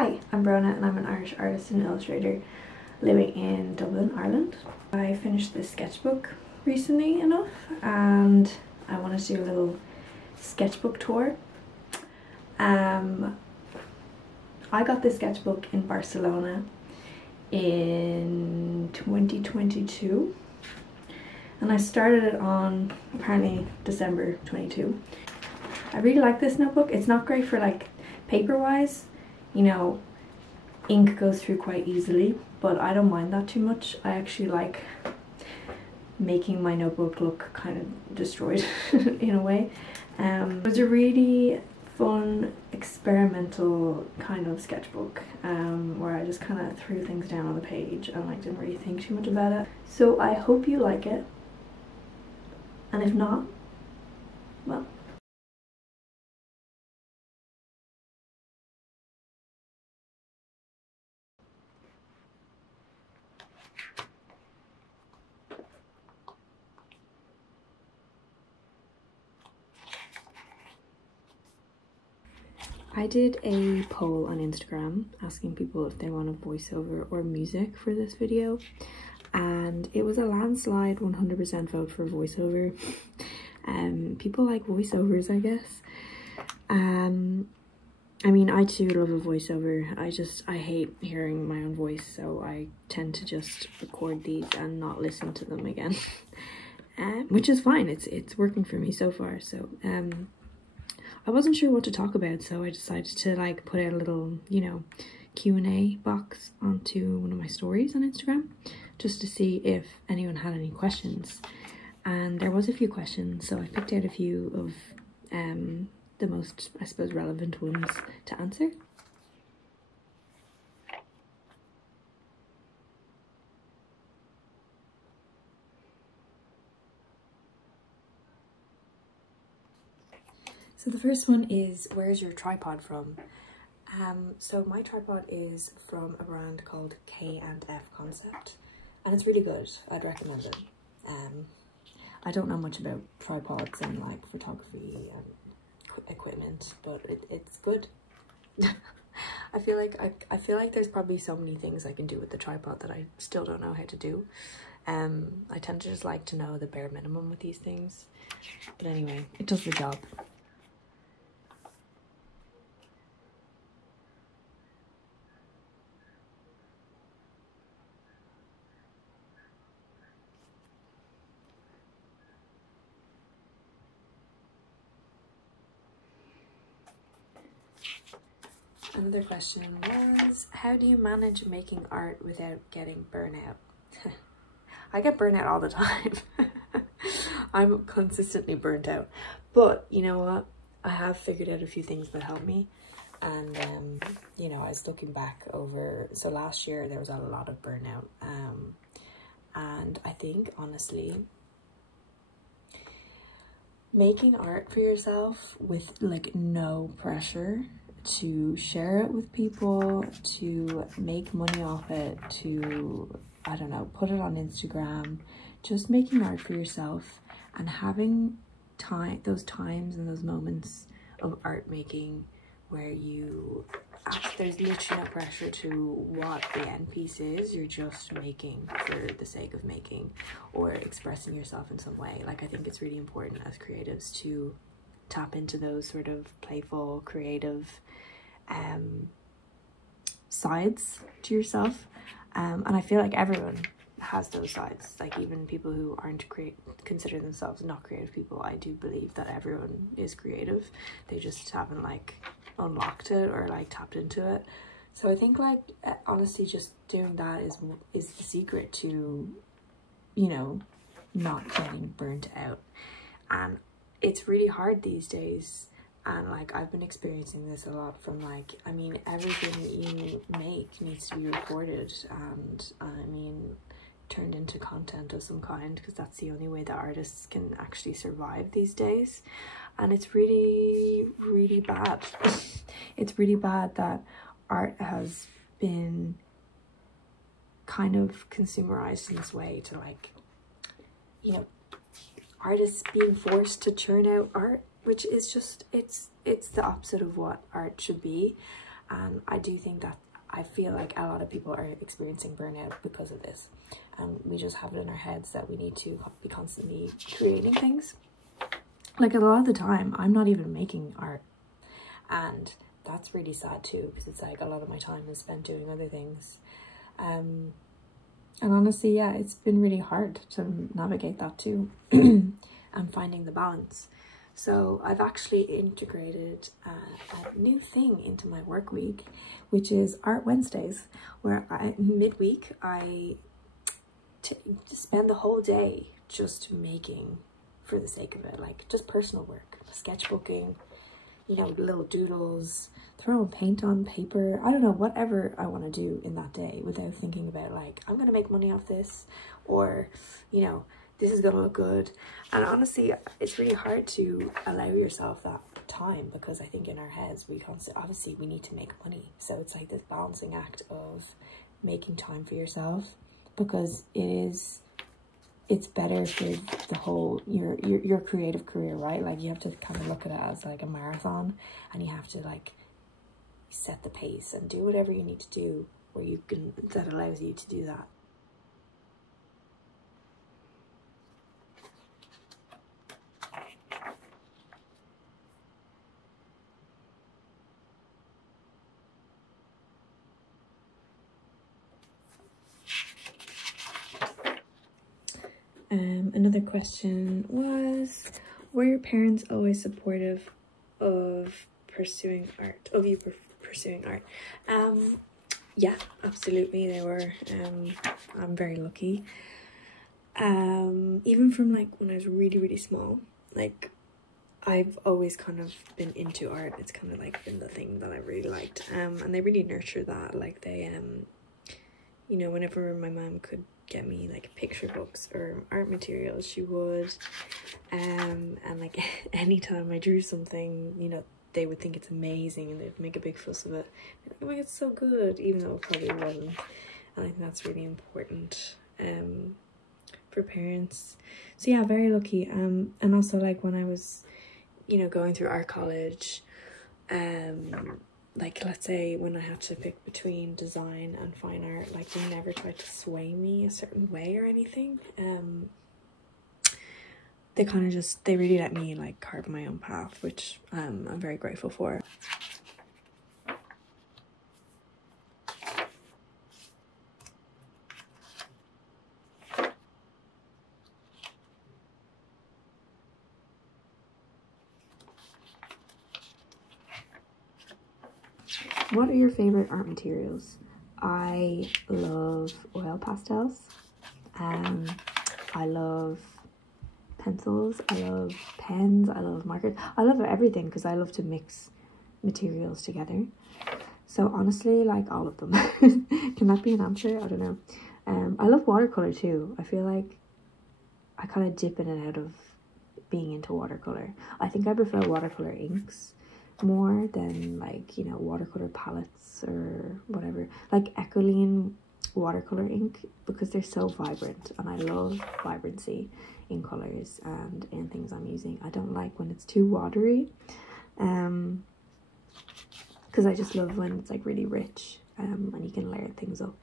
Hi, I'm Bronagh and I'm an Irish artist and illustrator living in Dublin, Ireland. I finished this sketchbook recently enough and I wanted to do a little sketchbook tour. I got this sketchbook in Barcelona in 2022 and I started it on apparently December 22. I really like this notebook. It's not great for like paper wise, you know, ink goes through quite easily, but I don't mind that too much. I actually like making my notebook look kind of destroyed in a way. It was a really fun experimental kind of sketchbook where I just kind of threw things down on the page and like didn't really think too much about it. So I hope you like it, and if not, well. I did a poll on Instagram asking people if they want a voiceover or music for this video, and it was a landslide 100% vote for voiceover. People like voiceovers, I guess. I mean, I too love a voiceover. I hate hearing my own voice, so I tend to just record these and not listen to them again. Which is fine, it's working for me so far. So I wasn't sure what to talk about, so I decided to like put out a little, you know, Q&A box onto one of my stories on Instagram just to see if anyone had any questions. And there was a few questions, so I picked out a few of the most, I suppose, relevant ones to answer. So the first one is, where's your tripod from? So my tripod is from a brand called K&F Concept, and it's really good. I'd recommend it. I don't know much about tripods and like photography and equipment, but it's good. I feel like there's probably so many things I can do with the tripod that I still don't know how to do. I tend to just like to know the bare minimum with these things, but anyway, it does the job. Another question was, how do you manage making art without getting burnout? I get burnout all the time. I'm consistently burnt out. But you know what? I have figured out a few things that help me. And you know, I was looking back over, so last year there was a lot of burnout. And I think honestly, making art for yourself with like no pressure to share it with people, to make money off it, to, I don't know, put it on Instagram, just making art for yourself and having those times and those moments of art making where there's literally no pressure to what the end piece is. You're just making for the sake of making or expressing yourself in some way. Like, I think it's really important as creatives to tap into those sort of playful, creative sides to yourself, and I feel like everyone has those sides. Like, even people who aren't consider themselves not creative people, I do believe that everyone is creative. They just haven't like unlocked it or like tapped into it. So I think like honestly just doing that is the secret to, you know, not getting burnt out. And it's really hard these days, and like I've been experiencing this a lot from like, I mean, everything that you make needs to be recorded and I mean turned into content of some kind, because that's the only way that artists can actually survive these days. And it's really bad. It's really bad that art has been kind of consumerized in this way, to like, you know, artists being forced to churn out art, which is just, it's the opposite of what art should be. And I do think that I feel like a lot of people are experiencing burnout because of this. We just have it in our heads that we need to be constantly creating things. Like a lot of the time, I'm not even making art. And that's really sad too, because it's like a lot of my time is spent doing other things. And honestly, yeah, it's been really hard to navigate that too. And finding the balance. So I've actually integrated a new thing into my work week, which is Art Wednesdays, where midweek I spend the whole day just making for the sake of it, like just personal work, sketchbooking, you know, little doodles, throwing paint on paper, I don't know, whatever I want to do in that day without thinking about like, I'm going to make money off this, or, you know, this is going to look good. And honestly, it's really hard to allow yourself that time, because I think in our heads, obviously we need to make money. So it's like this balancing act of making time for yourself, because it's better for the whole, your creative career, right? Like you have to kind of look at it as like a marathon, and you have to like set the pace and do whatever you need to do that allows you to do that. Another question was, were your parents always supportive of pursuing art, pursuing art? Yeah, absolutely, they were. I'm very lucky. Even from like when I was really small, like I've always kind of been into art. It's kind of like been the thing that I really liked. And they really nurture that. Like they, you know, whenever my mom could get me like picture books or art materials, she would. And like anytime I drew something, you know, they would think it's amazing and they'd make a big fuss of it. Like, oh my God, it's so good, even though it probably wasn't. And I think that's really important for parents. So yeah, very lucky. And also like when I was, you know, going through art college, like let's say when I had to pick between design and fine art, like they never tried to sway me a certain way or anything. They kind of just, they really let me like carve my own path, which I'm very grateful for. What are your favorite art materials? I love oil pastels. I love pencils. I love pens. I love markers. I love everything because I love to mix materials together. So honestly, like all of them. Can that be an answer? I don't know. I love watercolor too. I feel like I kind of dip in and out of being into watercolor. I think I prefer watercolor inks more than like, you know, watercolor palettes or whatever, like Ecoline watercolor ink, because they're so vibrant and I love vibrancy in colors and in things I'm using. I don't like when it's too watery, because I just love when it's like really rich and you can layer things up.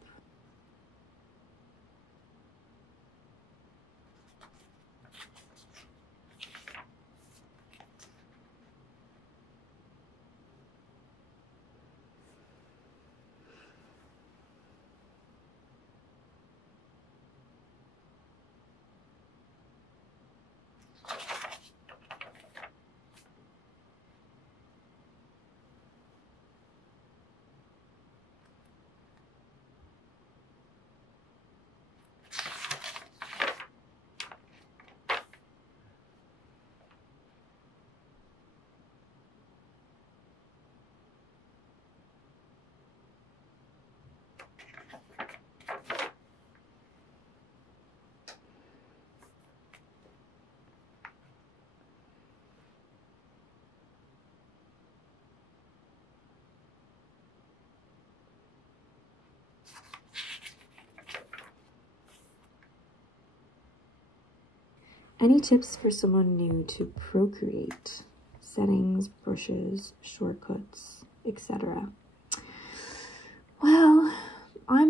Any tips for someone new to Procreate? Settings, brushes, shortcuts, etc.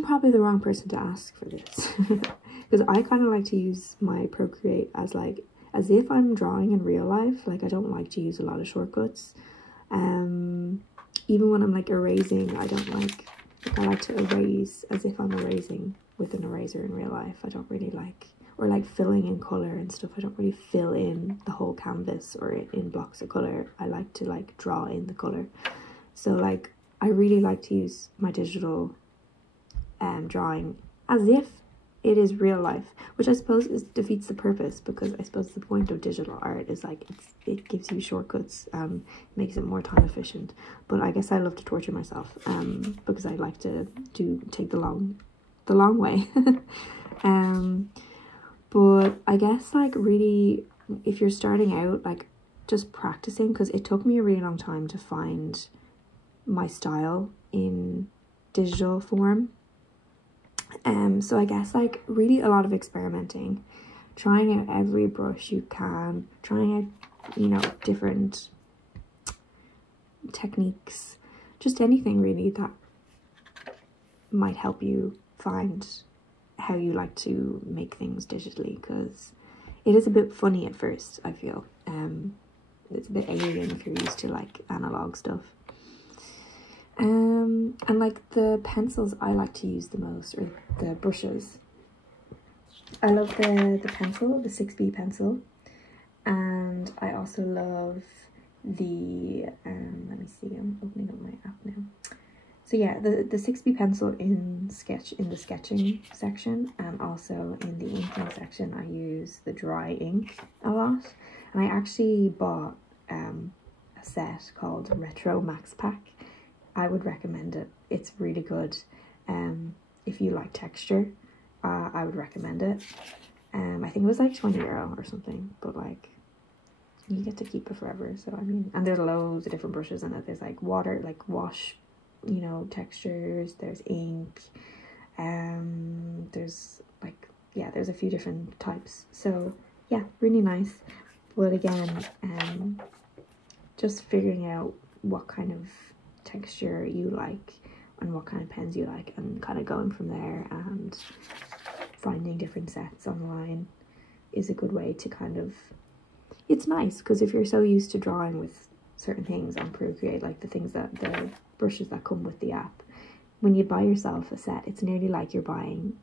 probably the wrong person to ask for this. Because I kind of like to use my Procreate as like, as if I'm drawing in real life. Like, I don't like to use a lot of shortcuts. Even when I'm like erasing, I don't like I like to erase as if I'm erasing with an eraser in real life. I don't really like, or like filling in color and stuff. I don't really fill in the whole canvas or in blocks of color. I like to like draw in the color. So like, I really like to use my digital drawing as if it is real life, which I suppose defeats the purpose, because I suppose the point of digital art is like it gives you shortcuts, makes it more time efficient. But I guess I love to torture myself because I like to take the long way. But I guess like really, if you're starting out, like just practicing, because it took me a really long time to find my style in digital form. So I guess like really a lot of experimenting, trying out every brush you can, trying out, you know, different techniques, just anything really that might help you find how you like to make things digitally, because it is a bit funny at first, I feel. It's a bit alien if you're used to like analog stuff. And like the pencils I like to use the most, or the brushes. I love the pencil, the 6B pencil, and I also love the let me see, I'm opening up my app now. So yeah, the 6B pencil in the sketching section, and also in the inking section I use the dry ink a lot. And I actually bought a set called Retro Max Pack. I would recommend it. It's really good. If you like texture, I would recommend it. I think it was like €20 or something, but like you get to keep it forever. So I mean, and there's loads of different brushes in it. There's like water, like wash, you know, textures. There's ink. There's like, yeah, there's a few different types. So yeah, really nice. But again, just figuring out what kind of texture you like and what kind of pens you like, and kind of going from there, and finding different sets online is a good way to kind of, it's nice because if you're so used to drawing with certain things on Procreate, like the brushes that come with the app, when you buy yourself a set, it's nearly like you're buying,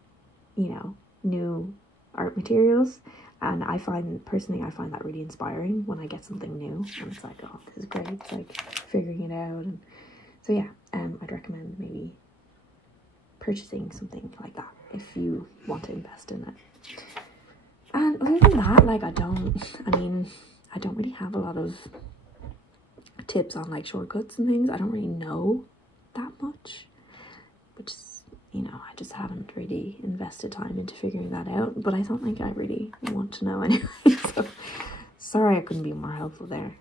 you know, new art materials. And I find that really inspiring when I get something new and it's like, oh, this is great. It's like figuring it out. And so yeah, I'd recommend maybe purchasing something like that if you want to invest in it. And other than that, like I don't really have a lot of tips on like shortcuts and things. I don't really know that much, which is, you know, I just haven't really invested time into figuring that out. But I don't think I really want to know anyway. So sorry I couldn't be more helpful there.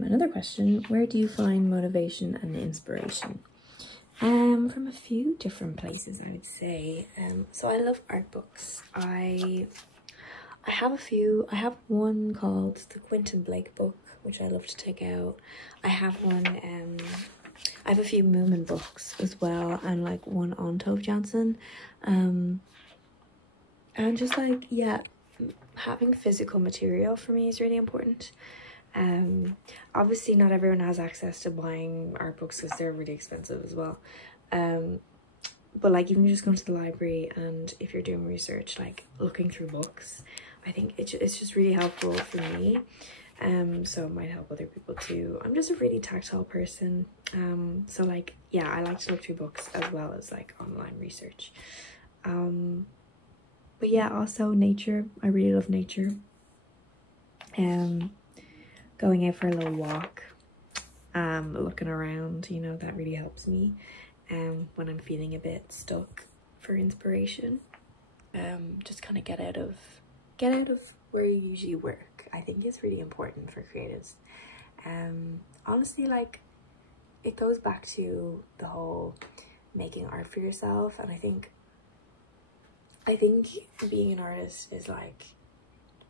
Another question, where do you find motivation and inspiration? From a few different places, I would say. So I love art books. I have a few. I have one called the Quentin Blake book, which I love to take out. I have one, I have a few Moomin books as well, and like one on Tove Jansson. And just like, yeah, having physical material for me is really important. Obviously not everyone has access to buying art books because they're really expensive as well. But like even just going to the library, and if you're doing research, like looking through books, I think it's just really helpful for me. So it might help other people too. I'm just a really tactile person. So like, yeah, I like to look through books as well as like online research. But yeah, also nature. I really love nature. Going out for a little walk, looking around, you know, that really helps me. When I'm feeling a bit stuck for inspiration. Just kind of get out of where you usually work. I think is really important for creatives. Honestly, like, it goes back to the whole making art for yourself, and I think being an artist is like,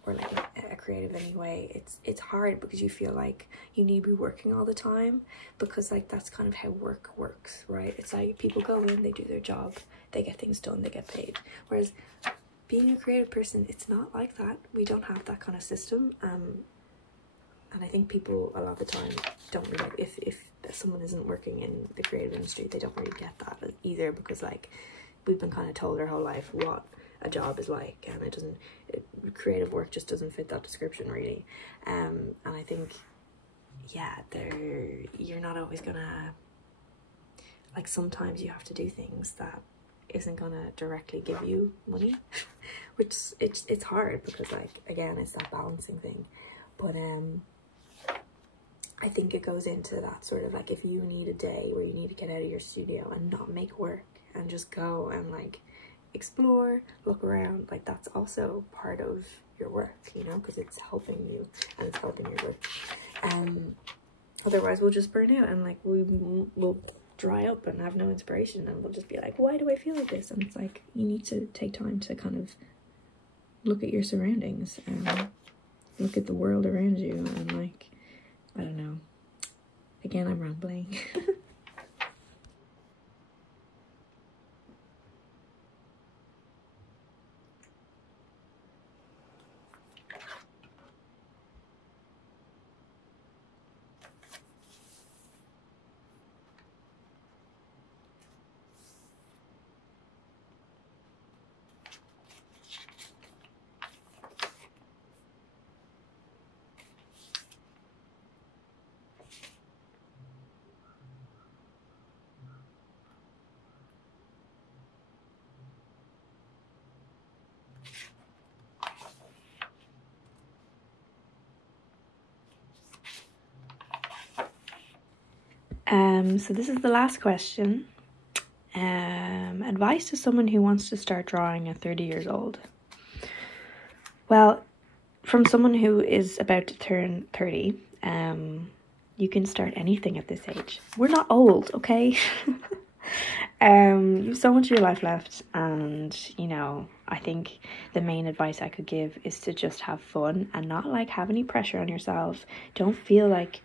or like a creative anyway, it's hard because you feel like you need to be working all the time, because like that's kind of how work works, right? It's like people go in, they do their job, they get things done, they get paid. Whereas being a creative person, it's not like that. We don't have that kind of system. And I think people a lot of the time don't really, if someone isn't working in the creative industry, they don't really get that either, because like we've been kind of told our whole life what a job is like, and creative work just doesn't fit that description really. And I think, yeah, you're not always gonna, like, sometimes you have to do things that isn't gonna directly give you money, which it's hard because, like, again, it's that balancing thing. But I think it goes into that sort of like, if you need a day where you need to get out of your studio and not make work and just go and like explore, look around, like that's also part of your work, you know, because it's helping you and it's helping your work. Otherwise we'll just burn out and like we'll dry up and have no inspiration, and we'll just be like, why do I feel like this? And it's like, you need to take time to kind of look at your surroundings and look at the world around you, and like, I don't know, again, I'm rambling. So this is the last question. Advice to someone who wants to start drawing at 30 years old. Well, from someone who is about to turn 30, you can start anything at this age. We're not old, okay? You have so much of your life left, and you know, I think the main advice I could give is to just have fun and not like have any pressure on yourself. Don't feel like,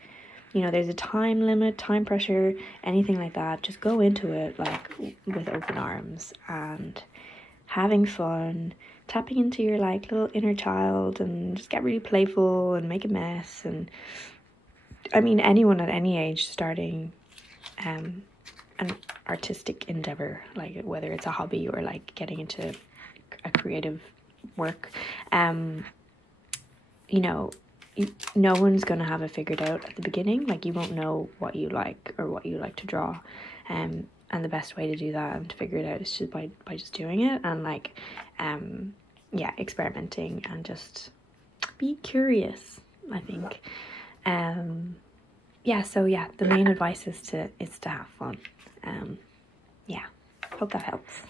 you know, there's a time limit, time pressure, anything like that. Just go into it like with open arms and having fun, tapping into your like little inner child, and just get really playful and make a mess. And I mean, anyone at any age starting an artistic endeavor, like whether it's a hobby or like getting into a creative work, you know, no one's gonna have it figured out at the beginning. Like, you won't know what you like or what you like to draw, and the best way to do that and to figure it out is just by just doing it, and like yeah, experimenting, and just be curious, I think. Yeah, so yeah, the main advice is to have fun. Yeah, hope that helps.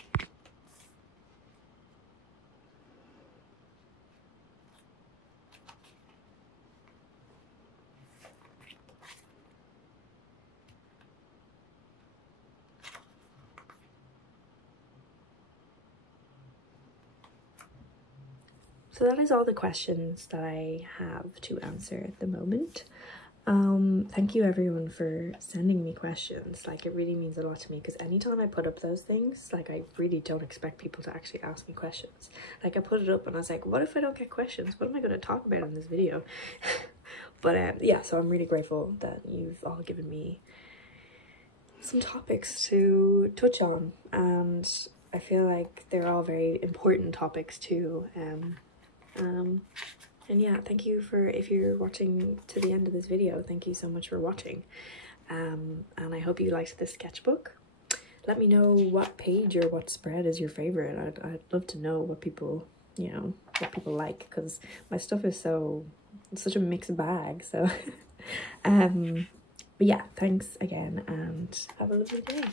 So that is all the questions that I have to answer at the moment. Thank you everyone for sending me questions. Like, it really means a lot to me, because anytime I put up those things, like, I really don't expect people to actually ask me questions. Like, I put it up and I was like, what if I don't get questions? What am I going to talk about in this video? But yeah, so I'm really grateful that you've all given me some topics to touch on, and I feel like they're all very important topics too. And yeah, thank you for, if you're watching to the end of this video, thank you so much for watching. And I hope you liked this sketchbook. Let me know what page or what spread is your favorite. I'd love to know what people, you know, what people like, because my stuff is such a mixed bag. So but yeah, thanks again and have a lovely day.